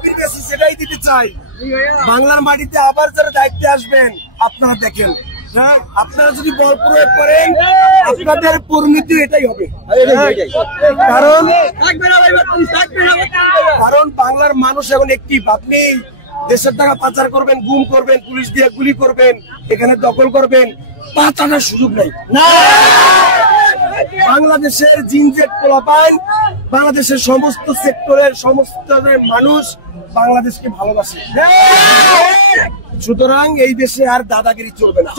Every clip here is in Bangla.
নবীর কাছে সেটাই দিতে চাই। বাংলার মাটিতে আবার যারা দায়িত্বে আসবেন আপনারা দেখেন, আপনারা যদি বল প্রয়োগ করেন আপনাদের পরিণতি এটাই হবে। কারণ বাংলার মানুষ এখন একটি, আপনি দেশের টাকা পাচার করবেন, গুম করবেন, পুলিশ দিয়ে গুলি করবেন, এখানে দখল করবেন, পাচারের সুযোগ নাই। বাংলাদেশের জিনজেট পোলাপাইন, বাংলাদেশের সমস্ত সেক্টরের সমস্ত মানুষ বাংলাদেশকে ভালোবাসে। সুতরাং এই দেশে আর দাদাগিরি চলবে না।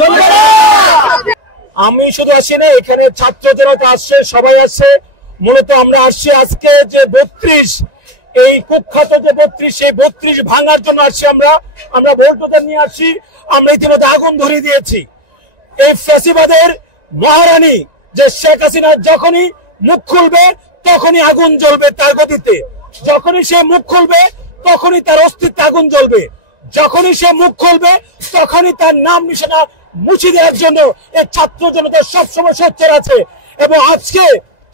আমি শুধু আসি না, এখানে ছাত্র জনতা আসছে, সবাই আসছে। মূলত আমরা আসছি আজকে যে 32 এই কুখ্যাত যে 32 সেই 32 ভাঙার জন্য আসছি। আমরা ভোল্টোদের নিয়ে আসছি। আমরা ইতিমধ্যে আগুন ধরিয়ে দিয়েছি। এই ফ্যাসিবাদের মহারানী যে শেখ হাসিনা যখনই মুখ খুলবে তখনই আগুন জ্বলবে তার গতিতে। যখনই সে মুখ খুলবে তখনই তার অস্তিত্বে আগুন জ্বলবে। যখনই সে মুখ খুলবে তখনই তার নাম নিশানা মুছে দেওয়ার জন্য এই ছাত্র জনতা সবসময় সোচ্চার আছে। এবং আজকে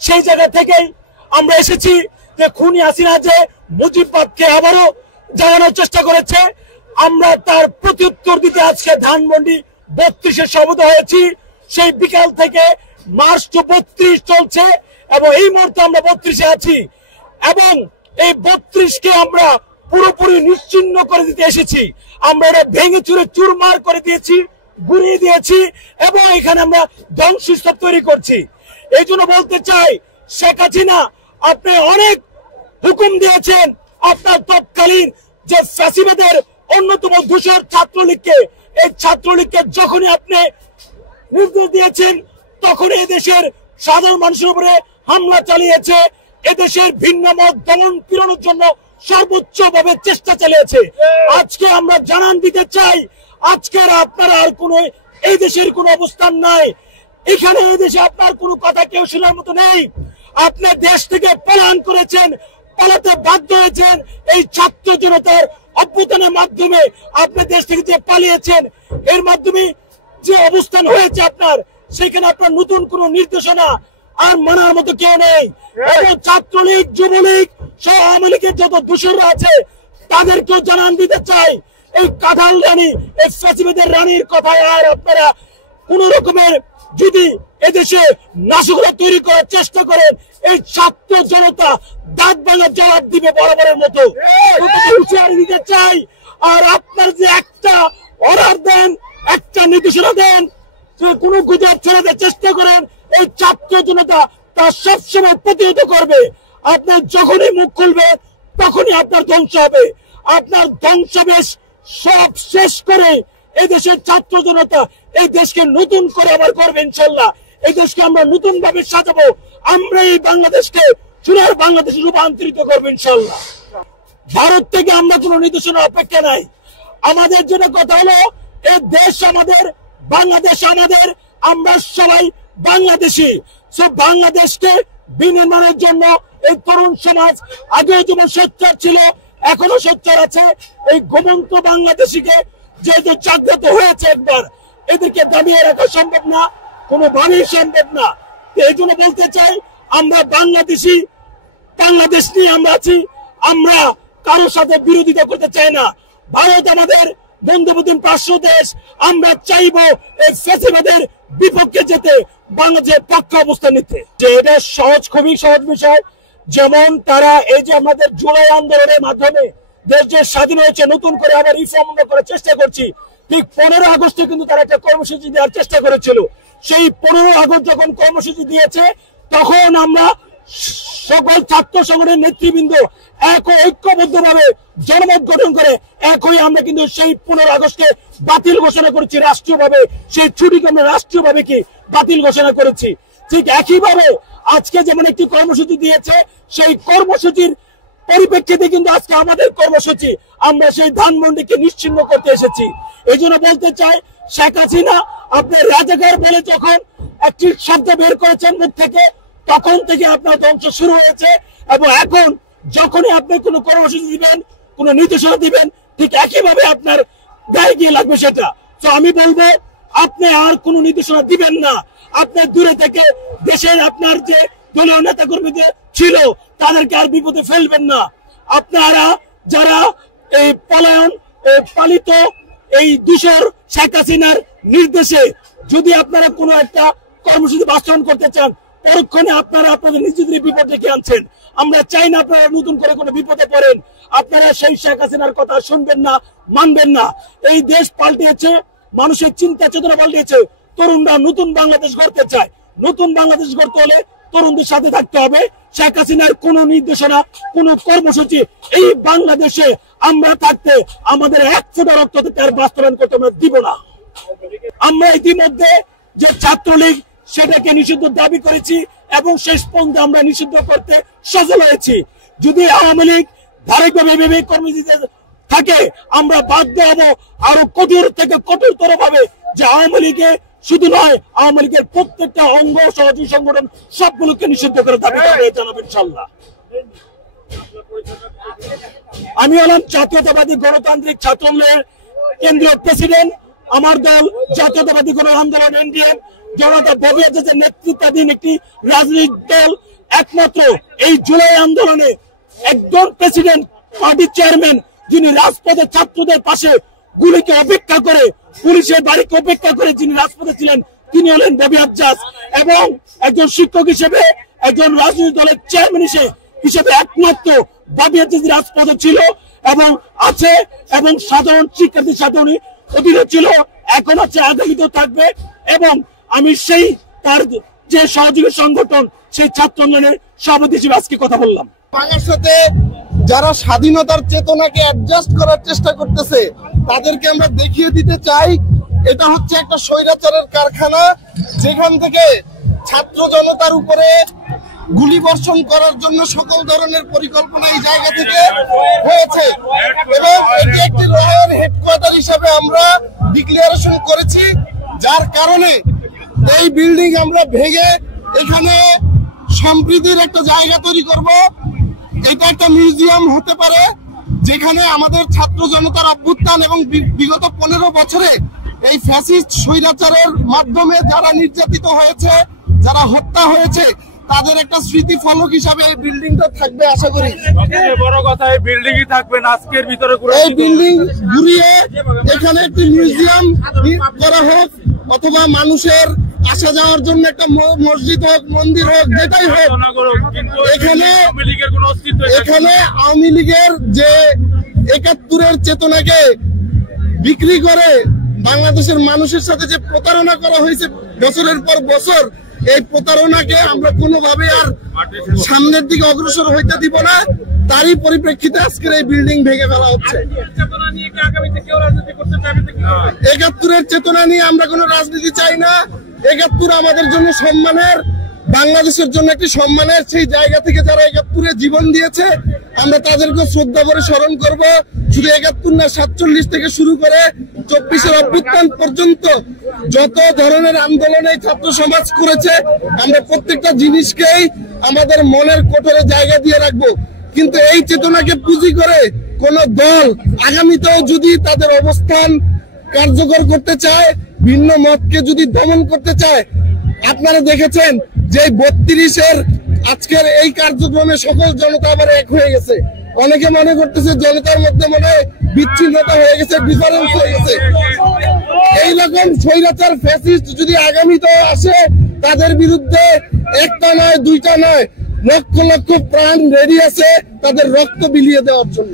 সেই জায়গা থেকেই আমরা এসেছি যে খুনি হাসিনা যে মুজিববাদকে আবারও জাগানোর চেষ্টা করেছে, আমরা তার প্রত্যুত্তর দিতে আজকে ধানমন্ডি 32-এ সমবেত হয়েছি। সেই বিকাল থেকে মার্চ টু 32 চলছে এবং এই মুহূর্তে আমরা 32-এ আছি এবং এই 32-কে আমরা পুরোপুরি নিশ্চিহ্ন করে দিতে এসেছি। আমরা এটা ভেঙে চুরে চুরমার করে দিয়েছি, গুড়িয়ে দিয়েছি এবং এখানে আমরা ধ্বংসস্তূপ তৈরি করছি। এই জন্য বলতে চাই, শেখ হাসিনা আপনি অনেক হুকুম দিয়েছেন আপনার তৎকালীন যে ফ্যাসিবাদের অন্যতম দূষর ছাত্রলীগকে। এই ছাত্রলীগকে যখনই আপনি নির্দেশ দিয়েছেন তখনই এদেশের সাধারণ মানুষের উপরে হামলা চালিয়েছে, এদেশের ভিন্ন মত দমন পীড়নের জন্য সর্বোচ্চ ভাবে চেষ্টা চালিয়েছে। আজকে আমরা জানান দিতে চাই, আজকের আপনার আর কোন এই দেশের কোন অবস্থান নাই। এখানে এই দেশে আপনার কোনো কথা কেউ শোনার মতো নেই। আপনি দেশ থেকে পলায়ন করেছেন, পালাতে বাধ্য হয়েছেন এই ছাত্র জনতার অভ্যুত্থানের মাধ্যমে। আপনি দেশ থেকে যে পালিয়েছেন এর মাধ্যমে যে অবস্থান হয়েছে আপনার, সেখানে আপনার নতুন কোন নির্দেশনা আর মানার মতো কেউ নেই। এবং ছাত্রলীগ, যুবলীগ সহ আওয়ামী লীগের যত দূষররা আছে তাদেরকেও জানান দিতে চাই, এই কাঁঠাল রানী, এই ফ্যাসিবাদের রানীর কথায় আর আপনারা কোন রকমের যদি এদেশে নাশকতা তৈরি করার চেষ্টা করেন, এই ছাত্র জনতা দাঁত ভাঙার জবাব দিবে বরাবরের মতো। হুঁশিয়ারি দিতে চাই। আর আপনার যে একটা অর্ডার দেন, একটা নির্দেশনা দেন, যে কোনো গুজব ছড়াতে চেষ্টা করেন, এই ছাত্র জনতা তা সবসময় প্রতিহত করবে। আপনার যখনই মুখ খুলবে তখনই আপনার ধ্বংস হবে। আপনার ধ্বংসবেশ সব শেষ করে এদেশের ছাত্র জনতা এই দেশকে নতুন করে আবার করবে ইনশাল্লাহ। এই দেশকে আমরা নতুন ভাবে সাজাবো। আমরা এই বাংলাদেশকে সোনার বাংলাদেশে রূপান্তরিত করবো ইনশাল্লাহ। ভারত থেকে আমরা কোনো নির্দেশনা অপেক্ষা নাই। আমাদের জন্য কথা হলো, এই দেশ আমাদের, বাংলাদেশ আমাদের, আমরা সবাই বাংলাদেশি। সব বাংলাদেশকে বিনির্মাণের জন্য এই তরুণ সমাজ আগেও যেমন সোচ্চার ছিল এখনো সোচ্চার আছে। এই ঘুমন্ত বাংলাদেশিকে যেহেতু জাগ্রত হয়েছে একবার, এদেরকে দাবিয়ে রাখা সম্ভব না, কোনোভাবেই সম্ভব না। এই জন্য বলতে চাই, আমরা বাংলাদেশি, বাংলাদেশ নিয়ে আমরা আছি। আমরা কারোর সাথে বিরোধিতা করতে চাই না। ভারত আমাদের বন্ধুবন্ধুর পার্শ্ব দেশ। আমরা চাইবো এই ফ্যাসিবাদের বিপক্ষে যেতে, বাংলাদেশের পক্ষে অবস্থান নিতে। যে এটা সহজ, খুবই সহজ বিষয়। যেমন তারা এই যে আমাদের জুলাই আন্দোলনের মাধ্যমে দেশ যে স্বাধীন হয়েছে, নতুন করে আবার রিফর্ম করার চেষ্টা করছি, ঠিক 15 আগস্টে কিন্তু তারা একটা কর্মসূচি দেওয়ার চেষ্টা করেছিল। সেই 15 আগস্ট যখন কর্মসূচি দিয়েছে তখন আমরা সকল ছাত্র সংগঠনের নেতৃবৃন্দ ঐক্যবদ্ধভাবে জনমত গঠন করে একই আমরা কিন্তু সেই 15 আগস্টকে বাতিল ঘোষণা করেছি রাষ্ট্রীয়ভাবে। সেই ছুটিকে আমরা রাষ্ট্রীয়ভাবে কি বাতিল ঘোষণা করেছি। ঠিক একইভাবে আজকে যেমন একটি কর্মসূচি দিয়েছে, সেই কর্মসূচির পরিপ্রেক্ষিতে কিন্তু আজকে আমাদের কর্মসূচি, আমরা সেই ধানমন্ডিকে নিশ্চিহ্ন করতে এসেছি। এই জন্য বলতে চাই, শেখ হাসিনা আপনি রাজাকার বলে যখন একটি শব্দ বের করেছেন মুখ থেকে, তখন থেকে আপনার ধ্বংস শুরু হয়েছে। এবং এখন যখনই আপনি কোনো কর্মসূচি দিবেন, কোনো নির্দেশনা দিবেন, ঠিক একইভাবে আপনার গায়ে গিয়ে লাগবে সেটা। তো আমি বলবো, আপনি আর কোনো নির্দেশনা দিবেন না। আপনি দূরে থেকে দেশের আপনার যে দলীয় নেতা কর্মীদের ছিল তাদেরকে আর বিপদে ফেলবেন না। আপনারা যারা এই পলায়ন পালিত এই দূষর শেখ হাসিনার নির্দেশে যদি আপনারা কোনো একটা কর্মসূচি বাস্তবায়ন করতে চান, পরক্ষণে আপনারা আপনাদের নিজেদের বিপদ ডেকে আনছেন। আমরা চাই না আপনারা নতুন করে কোনো বিপদে পড়েন। আপনারা সেই শেখ হাসিনার কথা শুনবেন না, মানবেন না। এই দেশ পাল্টিয়েছে, মানুষের চিন্তা চেতনা পাল্টিয়েছে। তরুণরা নতুন বাংলাদেশ গড়তে চায়। নতুন বাংলাদেশ গড়তে হলে তরুণদের সাথে থাকতে হবে। শেখ হাসিনার কোন নির্দেশনা, কোন কর্মসূচি এই বাংলাদেশে আমরা থাকতে আমাদের এক ফোঁটা রক্ত তার বাস্তবায়ন করতে আমরা দিব না। আমরা ইতিমধ্যে যে ছাত্রলীগ সেটাকে নিষিদ্ধ দাবি করেছি এবং শেষ পর্যন্ত আমরা নিষিদ্ধ করতে সফল হয়েছি। যদি আওয়ামী লীগ ধারাবাহিকভাবে কর্মসূচিতে থাকে, আমরা বাধ্য হব আরো কঠোর থেকে কঠোরতর ভাবে যে আওয়ামী লীগে শুধু নয়, আওয়ামী লীগের প্রত্যেকটা অঙ্গ সহযোগী সংগঠন সবগুলোকে নিষিদ্ধ করে দাবি জানাবো ইনশাল্লাহ। আমি হলাম জাতীয়তাবাদী গণতান্ত্রিক ছাত্রলীগের কেন্দ্রীয় প্রেসিডেন্ট। আমার দল জাতীয়তাবাদী গণ আন্দোলন এনডিএম জনতা ববি আজাদের নেতৃত্বাধীন একটি রাজনৈতিক দল। একমাত্র এই জুলাই আন্দোলনে একজন প্রেসিডেন্ট পার্টির চেয়ারম্যান যিনি রাজপথে ছাত্রদের পাশে গুলিকে অপেক্ষা করে, পুলিশের বাড়িকে অপেক্ষা করে যিনি রাজপথে ছিলেন, তিনি হলেন ববি আজাদ। এবং একজন শিক্ষক হিসেবে, একজন রাজনৈতিক দলের চেয়ারম্যান হিসেবে একমাত্র ববি আজাদ রাজপথে ছিল এবং আছে, এবং সাধারণ শিক্ষার্থীর সাথে উনি অধীনে ছিল, এখন আছে, আগামীতেও থাকবে। এবং আমি সেই তার যে সহযোগী সংগঠন সেই ছাত্র আন্দোলনের সভাপতি হিসেবে আজকে কথা বললাম। বাংলাদেশে যারা স্বাধীনতার চেতনাকে অ্যাডজাস্ট করার চেষ্টা করতেছে তাদেরকে আমরা দেখিয়ে দিতে চাই এটা হচ্ছে একটা স্বৈরাচারের কারখানা, যেখান থেকে ছাত্র জনতার উপরে গুলি বর্ষণ করার জন্য সকল ধরনের পরিকল্পনা এই জায়গা থেকে হয়েছে। এবং এটি একটি রয়ের হেডকোয়ার্টার হিসেবে আমরা ডিক্লারেশন করেছি, যার কারণে এই বিল্ডিং আমরা ভেঙে এখানে সম্প্রীতির একটা জায়গা তৈরি করব। এটা একটা মিউজিয়াম হতে পারে, যেখানে আমাদের ছাত্র জনতার অভ্যুত্থান এবং বিগত 15 বছরে এই ফ্যাসিস্ট স্বৈরাচারের মাধ্যমে যারা নির্যাতিত হয়েছে, যারা হত্যা হয়েছে, তাদের একটা স্মৃতি ফলক হিসাবে এই বিল্ডিংটা থাকবে। আশা করি বড় কথা এই বিল্ডিংই থাকবে না, আজকের ভিতরে এই বিল্ডিং ঘুরিয়ে এখানে একটি মিউজিয়াম করা হোক, অথবা মানুষের আসা যাওয়ার জন্য একটা মসজিদ হোক, মন্দির হোক, যেটাই হোক। এখানে আওয়ামী লীগের যে 71-এর চেতনাকে বিক্রি করে বাংলাদেশের মানুষের সাথে যে প্রতারণা করা হয়েছে বছরের পর বছর, এই প্রতারণাকে আমরা কোনোভাবে আর সামনের দিকে অগ্রসর হইতে দিব না। তারই পরিপ্রেক্ষিতে আজকের এই বিল্ডিং ভেঙে ফেলা হচ্ছে। 71-এর চেতনা নিয়ে আমরা কোনো রাজনীতি চাই না। 71 আমাদের জন্য সম্মানের, বাংলাদেশের জন্য একটি সম্মানের। সেই জায়গা থেকে যারা 71-এ জীবন দিয়েছে আমরা তাদেরকে শ্রদ্ধা করে স্মরণ করব। শুধু 71 না, 47 থেকে শুরু করে 24-এর অভ্যুত্থান পর্যন্ত যত ধরনের আন্দোলনে ছাত্র সমাজ করেছে, আমরা প্রত্যেকটা জিনিসকেই আমাদের মনের কোঠরে জায়গা দিয়ে রাখবো। কিন্তু এই চেতনাকে পুঁজি করে কোন দল আগামীতেও যদি তাদের অবস্থান কার্যকর করতে চায়, ভিন্ন মতকে যদি দমন করতে চায়, আপনারা দেখেছেন যে 32-এর আজকের এই কার্যক্রমে সকল জনতা আবার এক হয়ে গেছে। অনেকে মনে করতেছে জনতার মধ্যে মনে বিচ্ছিন্নতা হয়ে গেছে, ডিফারেন্স হয়ে গেছে। এইরকম স্বৈরাচার ফ্যাসিস্ট যদি আগামীতেও আসে, তাদের বিরুদ্ধে একটা নয়, দুইটা নয়, লক্ষ লক্ষ প্রাণ রেডি আছে তাদের রক্ত বিলিয়ে দেওয়ার জন্য।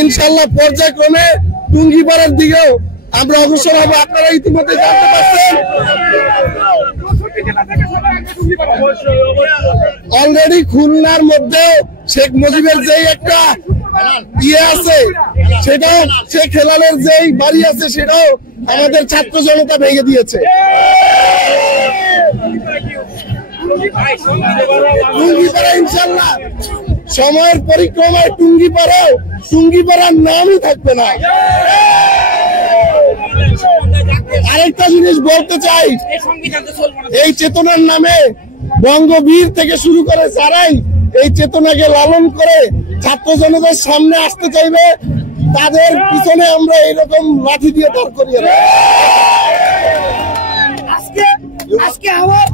ইনশাল্লাহ পর্যায়ক্রমে টুঙ্গিপাড়ার দিকেও আমরা অগ্রসর হবো। আপনারা ইতিমধ্যে জানতে পারছেন অলরেডি খুলনার মধ্যে শেখ মুজিবের যেই একটা ইয়ে আছে, সেটাও শেখ হেলালের যেই বাড়ি আছে, সেটাও আমাদের ছাত্র জনতা ভেঙে দিয়েছে। টুঙ্গিপাড়া ইনশাল্লাহ সময়ের পরিক্রমায় টুঙ্গিপাড়ার নামই থাকবে না। আরেকটা জিনিস বলতে চাই, এই চেতনার নামে বঙ্গবীর থেকে শুরু করে যারাই এই চেতনাকে লালন করে ছাত্র জনতার সামনে আসতে চাইবে, তাদের পিছনে আমরা এরকম লাঠি দিয়ে দাঁড় করিয়ে দেব। আজকে আমার